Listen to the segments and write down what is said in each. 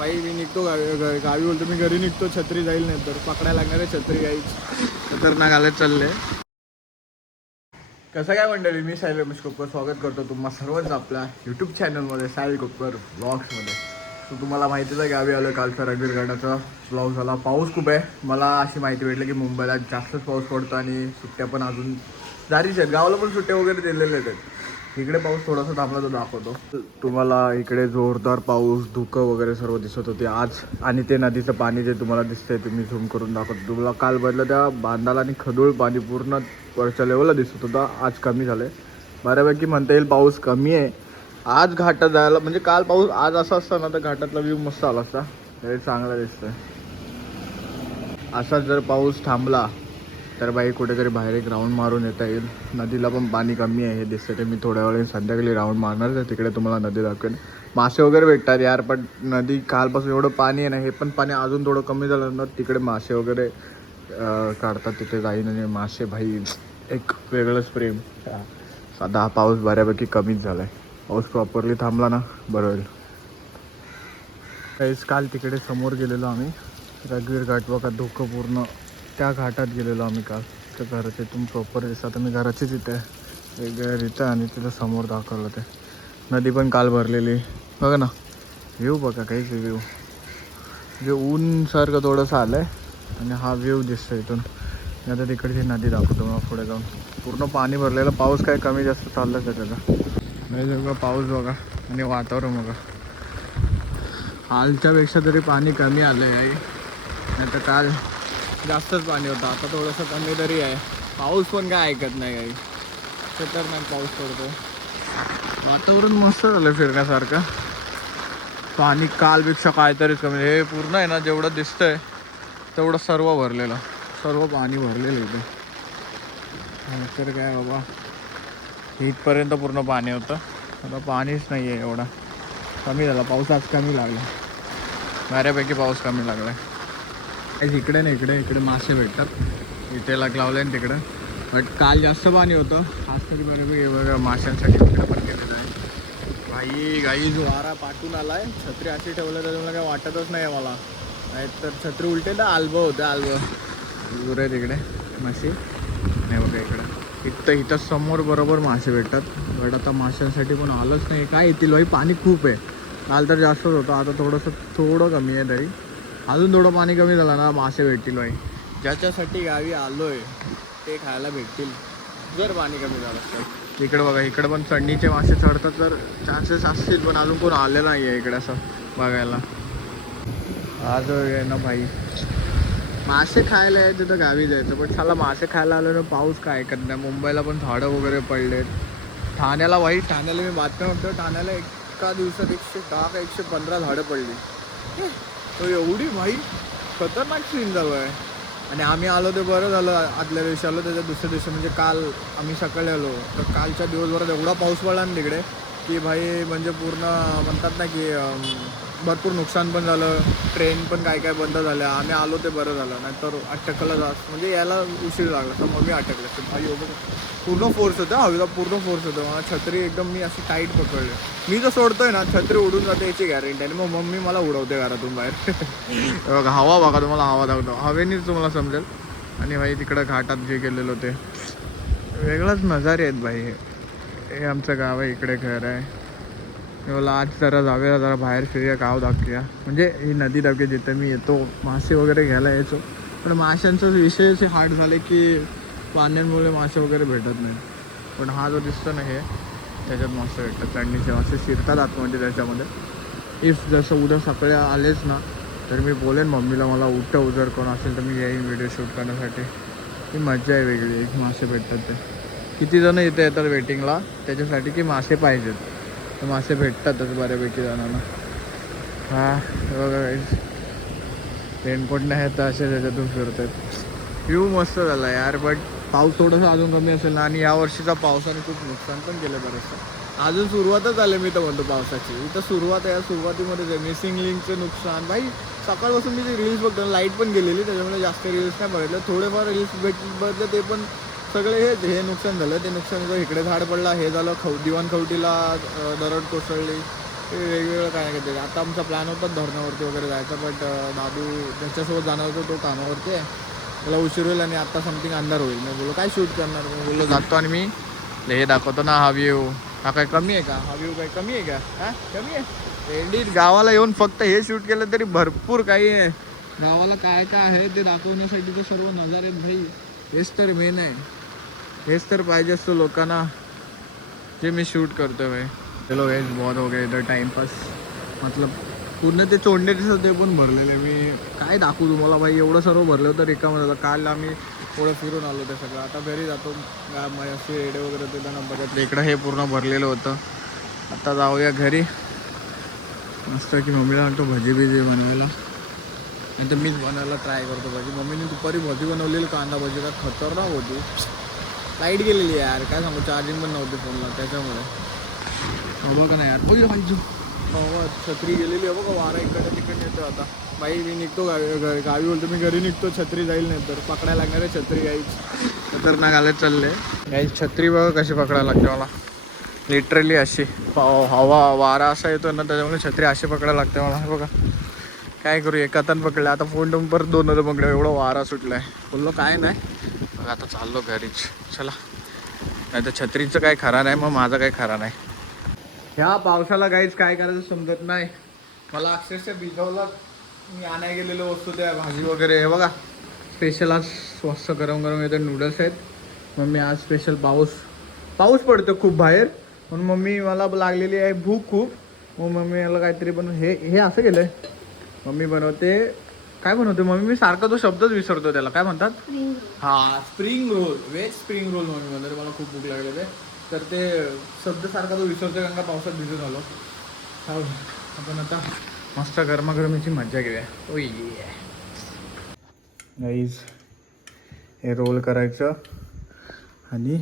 भाई मी निघतो गावी बोलतो मी घरी निघतो, छत्री जाईल नाही तर पकडायला लागणार आहे छत्री गाईच खतरनाक आले चालले. कसं काय मंडळी, मी साहिल रमेश कोपकर स्वागत करतो तुम्हा सर्वच आपल्या यूट्यूब चॅनलमध्ये साहिल कोपकर ब्लॉग्समध्ये. तर तुम्हाला माहितीच आहे गावी आलो, कालचा रगवीर घाटाचा ब्लॉग झाला. पाऊस खूप आहे. मला अशी माहिती भेटली की मुंबईला जास्तच पाऊस पडतो आणि सुट्ट्या पण अजून जारीच आहेत, गावाला पण सुट्ट्या वगैरे दिलेल्या आहेत. इकडे पाऊस थोडासा थांबला तर दाखवतो तुम्हाला. इकडे जोरदार पाऊस, धुकं वगैरे सर्व दिसत होते आज. आणि ते नदीचं पाणी जे तुम्हाला दिसतंय ते मी झूम करून दाखवतो तुम्हाला. काल बदलं त्या बांधाला आणि खदूळ पाणी पूर्ण वरच्या लेवलला दिसत होता, आज कमी झालं आहे बऱ्यापैकी म्हणता येईल. पाऊस कमी आहे आज घाटात जायला, म्हणजे काल पाऊस आज असा असता ना तर घाटातला व्ह्यू मस्त आला असता, तरी चांगला दिसतोय. असाच जर पाऊस थांबला तर बाई कुठेतरी बाहेर एक राऊंड मारून येता येईल. नदीला पण पाणी कमी आहे हे दिसतं ते. मी थोड्या वेळाने संध्याकाळी राऊंड मारणार तर तिकडे तुम्हाला नदी दाखवेन. मासे वगैरे भेटतात यार, पण नदी कालपासून एवढं पाणी आहे ना, हे पण पाणी अजून थोडं कमी झालं ना तिकडे मासे वगैरे काढतात तिथे जाईन. आणि मासे भाई एक वेगळंच प्रेम. साधा हा पाऊस बऱ्यापैकी कमीच झाला आहे. पाऊस प्रॉपरली थांबला ना बरं होईल. काहीच काल तिकडे समोर गेलेलो आम्ही, रगवीर घाट बघा, धुकं पूर्ण त्या घाटात गेलेलो आम्ही काल. तर घराच्या इथून प्रॉपर दिसतं. आता मी घराचीच इथे वेगळ्या इथं आणि तिथं समोर दाखवलं ते नदी पण काल भरलेली बघा ना. व्ह्यू बघा, काहीच व्ह्यू म्हणजे ऊनसारखं थोडंसं आलं आहे आणि हा व्ह्यू दिसतो इथून. मी आता तिकडची नदी दाखवतो मला पुढे जाऊन. पूर्ण पाणी भरलेलं, पाऊस काय कमी जास्त चाललंच आहे त्याचा. नाही बघा पाऊस बघा आणि वातावरण बघा. कालच्यापेक्षा तरी पाणी कमी आलं आहे, नाही तर काल जास्तच पाणी होतं. आता थोडंसं कमी तरी आहे. पाऊस पण काय ऐकत नाही काही, खतरनाक पाऊस पडतो. वातावरण मस्त झालं फिरण्यासारखं. पाणी कालपेक्षा काहीतरीच कमी. हे पूर्ण आहे ना, जेवढं दिसतंय तेवढं सर्व भरलेलं, सर्व पाणी भरलेलं इथे. तर काय बाबा, इथपर्यंत पूर्ण पाणी होतं. आता पाणीच नाही आहे एवढा, कमी झाला पाऊस. आज कमी लागला, बऱ्यापैकी पाऊस कमी लागला आहे. इकडे नाही, इकडे इकडे मासे भेटतात. इथे लाग लावले ना तिकडं, बट काल जास्त पाणी होतं. आज तरी बऱ्यापैकी बघा माशांसाठी तिकडं पण केलेलं आहे. गाई जो वारा पाठून आला आहे. छत्री अशी ठेवलं त्याच्यामुळे काय वाटतच नाही आहे मला, नाही तर छत्री उलटे तर आल्बं होतं. आल्बं दूर आहे तिकडे मासे नाही बघा. इकडं इथं समोर बरोबर मासे भेटतात. बट आता माशांसाठी पण आलंच नाही. काय येतील भाई, पाणी खूप आहे. काल तर जास्तच होतं, आता थोडं कमी आहे. तरी अजून थोडं पाणी कमी झालं ना मासे भेटतील भाई. ज्याच्यासाठी गावी आलो आहे ते खायला भेटतील जर पाणी कमी झालं तर. इकडं बघा, इकडं पण चढणीचे मासे चढतात तर चान्सेस असतील, पण अजून कोण आले नाही आहे इकडे असं बघायला. आज आहे ना भाई, मासे खायला यायचं तर गावी जायचं, पण साला मासे खायला आलो ना पाऊस काय ऐकत नाही. मुंबईला पण झाडं वगैरे पडलेत. ठाण्याला भाई, ठाण्याला मी बातम्या बघतो, ठाण्याला एका दिवसात 110 का 115 झाडं पडली. तो एवढी भाई खतरनाक सीन झालो आहे. आणि आम्ही आलो ते बरं झालं, आदल्या दिवशी आलो. त्याच्या दुसऱ्या दिवशी म्हणजे काल आम्ही सकाळी आलो, तर कालच्या दिवसभरात एवढा पाऊस पडला ना तिकडे की भाई म्हणजे पूर्ण म्हणतात ना की भरपूर नुकसान पण झालं. ट्रेन पण काय काय बंद झाल्या. आम्ही आलो ते बरं झालं, नाहीतर अटकलं जास्त म्हणजे यायला उशीर लागला. तर मग मी अटकलं भाई. एवढं पूर्ण फोर्स होतं, हवेला पूर्ण फोर्स होतं. मला छत्री एकदम मी अशी टाईट पकडली. मी जर सोडतोय ना छत्री उडून जाते याची गॅरंटी. आणि मग मम्मी मला उडवते घरातून बाहेर. बघा हवा बघा, तुम्हाला हवा दाखवतो, हवेनीच तुम्हाला समजेल. आणि भाई तिकडं घाटात जे गेलेलो ते वेगळाच नजारे आहेत भाई. हे आमचं गाव आहे, इकडे घर आहे. मला आज जरा जाऊया, जरा बाहेर फिरूया, गाव दाखवूया. म्हणजे ही नदी दाखवूया जिथं मी येतो. मासे वगैरे घ्यायला यायचो, पण माशांचं विषय असे हार्ड झाले की पाण्यांमुळे मासे वगैरे भेटत नाही. पण हा जो दिसतो ना हे, त्याच्यात मासे भेटतात. चढणीचे मासे शिरतात आतमध्ये त्याच्यामध्ये. इफ जसं उद्या सकाळी आलेच ना तर मी बोलेन मम्मीला, मला उठव जर कोण असेल तर मी येईन व्हिडिओ शूट करण्यासाठी. ही मजा आहे वेगळी, एक मासे भेटतात ते. किती जणं इथे येतात वेटिंगला त्याच्यासाठी की मासे पाहिजेत, तर मासे भेटतातच बऱ्यापैकी जणांना. हा बघा रेनकोट नाही आहेत तर असे त्याच्यातून फिरतात. व्ह्यू मस्त झाला यार. बट पाऊस थोडंसं अजून कमी असेल ना. आणि यावर्षीचा पावसाने खूप नुकसान पण केलं बरंचसं. अजून सुरुवातच झाली मी तर म्हणतो पावसाची. इथं सुरुवात आहे, सुरुवातीमध्येच आहे. मिसिंग लिंकचं नुकसान भाई. सकाळपासून मी जे रील्स बघतो, लाईट पण गेलेली त्याच्यामुळे जास्त रील्स नाही बघितलं. थोडेफार रील्स बघितले ते पण सगळे हे नुकसान झालं. ते नुकसान इकडे झाड पडला, हे झालं. दिवाण खवटीला दरड कोसळली. ते वेगवेगळं काय नाही करते. आता आमचा प्लॅन होता धरणावरती वगैरे जायचा, बट दादू ज्याच्यासोबत जाणार होतो तो कामावरती आहे, त्याला उशीर होईल आणि आता समथिंग अंधार होईल. मी बोललो काय शूट करणार, मी बोललो जातो आणि मी हे दाखवतो ना हा व्ह्यू. हा काय कमी आहे का, हा व्ह्यू काय कमी आहे का, हा कमी आहे. एंडीत गावाला येऊन फक्त हे शूट केलं तरी भरपूर काही आहे. गावाला काय काय आहे ते दाखवण्यासाठी तर सर्व नजारे आहेत भाई. हेच तर मेन आहे, हेच तर पाहिजे असतो लोकांना जे मी शूट करतो भाई. चलो गैस बहुत हो गया इधर टाइमपास. मतलब पूर्ण ते चोंडे दिसत ते पण भरलेले. मी काय दाखवू तुम्हाला भाई, एवढं सर्व भरलं होतं रिकामं झालं. काल आम्ही थोडं फिरून आलो ते सगळं. आता घरी जातो, असे रेडे वगैरे ते त्यांना बघितलं. इकडं हे पूर्ण भरलेलं होतं. आता जाऊया घरी मस्त की मम्मीला म्हणतो भजी बिजी बनवायला, नाही तर मीच बनवायला ट्राय करतो भजी. मम्मीने दुपारी भजी बनवलेली, कांदा भजी का खतरनाक होती. लाईट गेलेली यार, काय सांगू, चार्जिंग पण नव्हती फोनला त्याच्यामुळे. बघा ना यार, ओय पाहिजे बाबा, छत्री गेलेली आहे बघा, वारा इकडे तिकडे येतो. आता बाई मी निघतो गावी बोलतो मी, घरी निघतो, छत्री जाईल नाही तर पकडायला लागणार आहे छत्री. गाईच खतरनाक आले चालले गाई. छत्री बघा कशी पकडायला लागते मला, लिटरली अशी. हवा वारा असा येतो ना त्याच्यामुळे छत्री अशी पकडायला लागते मला. बघा काय करू, एक हातानं पकडलं, आता फोन नंबर दोन होतं पकडलं, एवढं वारा सुटलाय. बोललो काय नाही, मग आता चाललो घरीच. चला, नाही तर छत्रीचं काय खरा नाही, मग माझा काय खरा नाही. ह्या पावसाला काहीच काय करायचं समजत नाही मला. अक्षरशः भिजवलं. मी आणायला गेलेलो वस्तू त्या भाजी वगैरे, हे बघा स्पेशल आज स्वस्त गरम गरम येते नूडल्स आहेत. मम्मी आज स्पेशल पाऊस पडतो खूप बाहेर, म्हणून मम्मी मला लागलेली आहे भूक खूप. मग मम्मी याला काहीतरी पण हे असं केलं आहे. मम्मी बनवते, काय बनवते मम्मी, मी सारखा तो शब्दच विसरतो त्याला, काय म्हणतात, हां spring roll, veg spring roll mummy म्हणते. मला खूप भूक लागले ते, तर ते शब्द सारखा तो विसरतो कारण का पावसात भिजून आलो. हो आपण आता मस्त गरमागरमीची मज्जा घेऊया. ओ ये गाईज, हे रोल करायचं आणि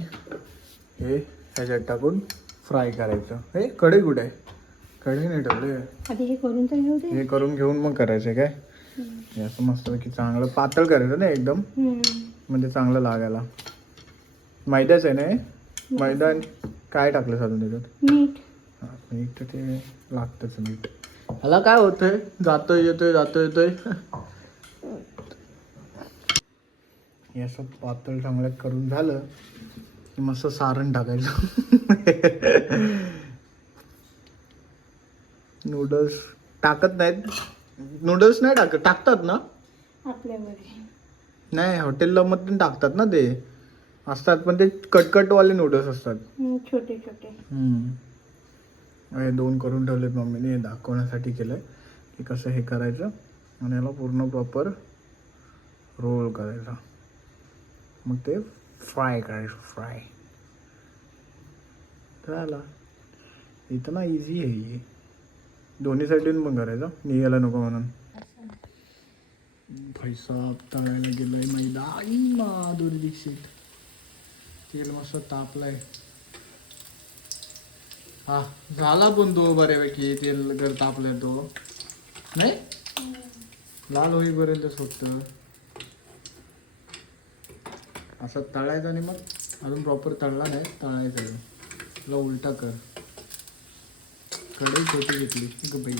हे ह्याच्यात टाकून फ्राय करायचं. हे कढई कुठे आहे, कढई नाही ठेवले, आधी हे करून तर घेऊ दे. हे करून घेऊन मग करायचं काय. हे असं मस्त की चांगलं पातळ करायचं ना एकदम, म्हणजे चांगलं लागायला. मैद्याच आहे ना हे, मैदा काय टाकलं साधून त्याच्यात, मीठ. हां मीठ तर ते लागतंच मीठ. ह्याला काय होतंय, जातोय येतोय जातोय येतोय. हे असं पातळ चांगलं करून झालं की मस्त सारण टाकायचं. नूडल्स टाकत नाहीत, नूडल्स नाही टाकतात ना आपल्यामध्ये नाही, हॉटेलला मग टाकतात ना, ते असतात पण ते कटकटवाले नूडल्स असतात, छोटे छोटे. हे दोन करून ठेवलेत मम्मीने, दाखवण्यासाठी केलंय की कसं हे करायचं. आणि याला पूर्ण प्रॉपर रोल करायचा, मग ते फ्राय करायचं. फ्राय झाला. इतना इझी आहे हे, दोन्ही साईडून पण करायचं, निघायला नको म्हणून. पैसा तळायला गेलाय मैदा, आई दोन्ही दीक्षित. तेल मस्त तापलाय. हा झाला पण तो बऱ्यापैकी, तेल जर तापलाय तो नाही, लाल होईपर्यंतच फक्त असं तळायचं. आणि मग अजून प्रॉपर तळला नाही, तळायचं. तुला उलटा कर, कढई छोटी घेतली ग बाई.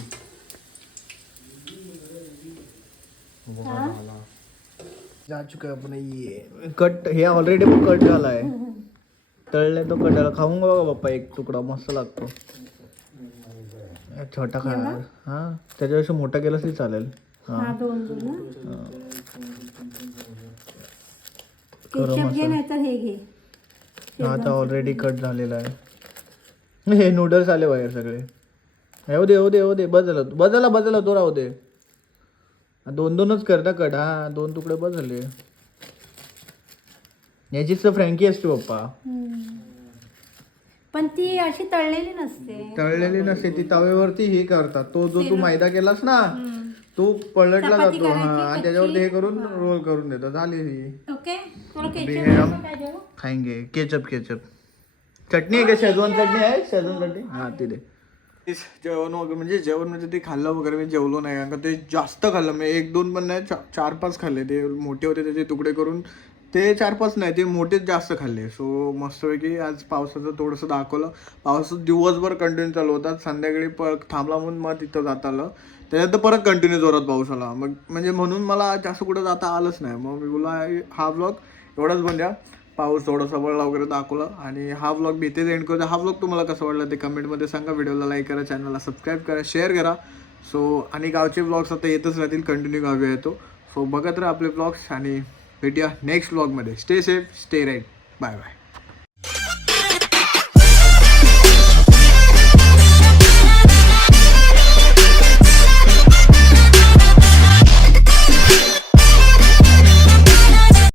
जा चुका आपण ये कट, हे ऑलरेडी पण कट झाला आहे, तळले तो कट झाला. खाऊन बघा बाप्पा, एक तुकडा मस्त लागतो. छोटा खा, हां त्याच्यापेक्षा मोठा केलास तरी चालेल. हां आता ऑलरेडी कट झालेला आहे. हे नूडल्स आले बाहेर सगळे. येऊ दे बदला तो राहू दे. दोन दोनच कर ना कट, हा दोन तुकडे बस झाले. याचीच तर फ्रँकी असते पप्पा, पण ती अशी तळलेली नसते, ती तव्यावरती हे करतात. तो जो तू मैदा केलास ना तो पलटला जातो, हा आणि त्याच्यावरती हे करून रोल करून देतात. झाली ही. खाएंगे केचप चटणी आहे का, शेजवान चटणी आहे, शेजवान चटणी हा ती दे. जेवण वगैरे म्हणजे ते खाल्लं वगैरे, मी जेवलो नाही कारण का ते जास्त खाल्लं मी, 1-2 पण नाही, 4-5 खाल्ले. ते मोठे होते त्याचे तुकडे करून ते 4-5 नाही, ते मोठेच जास्त खाल्ले. सो मस्तपैकी आज पावसाचं थोडंसं दाखवलं. पावसाचं दिवसभर कंटिन्यू चालू होता, संध्याकाळी थांबला म्हणून मग तिथं जाता आलं. त्याच्यानंतर परत कंटिन्यू जोरात पाऊस आला. मग म्हणजे म्हणून मला जास्त कुठं जाता आलंच नाही. मग मी बोला हा ब्लॉग एवढाच बंद्या. पाऊस थोडासा वळला वगैरे दाखवलं आणि हा ब्लॉग मी इथेच एंड करतो. हा ब्लॉग तुम्हाला कसा वाटला ते कमेंटमध्ये सांगा. व्हिडिओला लाईक करा, चॅनलला सबस्क्राईब करा, शेअर करा. सो आणि गावचे ब्लॉग्स आता येतच राहतील, कंटिन्यू गावी येतो. सो बघत राहा आपले ब्लॉग्स आणि भेटूया नेक्स्ट ब्लॉगमध्ये. Stay safe, stay right, bye bye.